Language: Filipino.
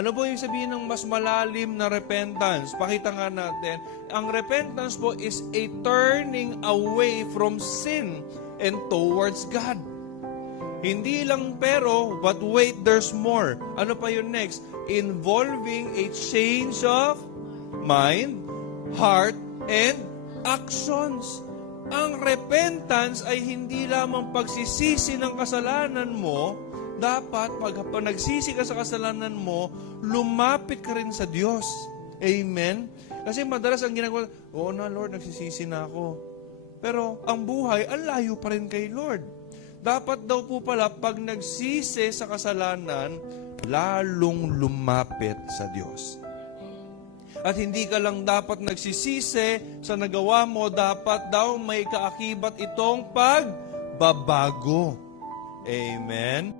Ano po yung sabihin ng mas malalim na repentance? Pakita nga natin. Ang repentance po is a turning away from sin and towards God. Hindi lang pero, but wait, there's more. Ano pa yung next? Involving a change of mind, heart, and actions. Ang repentance ay hindi lamang pagsisisi ng kasalanan mo. Dapat, pag nagsisi ka sa kasalanan mo, lumapit ka rin sa Diyos. Amen? Kasi madalas ang ginagawa, oo na Lord, nagsisisi na ako. Pero ang buhay, ang layo pa rin kay Lord. Dapat daw po pala, pag nagsisi sa kasalanan, lalong lumapit sa Diyos. At hindi ka lang dapat nagsisisi sa nagawa mo, dapat daw may kaakibat itong pagbabago. Amen?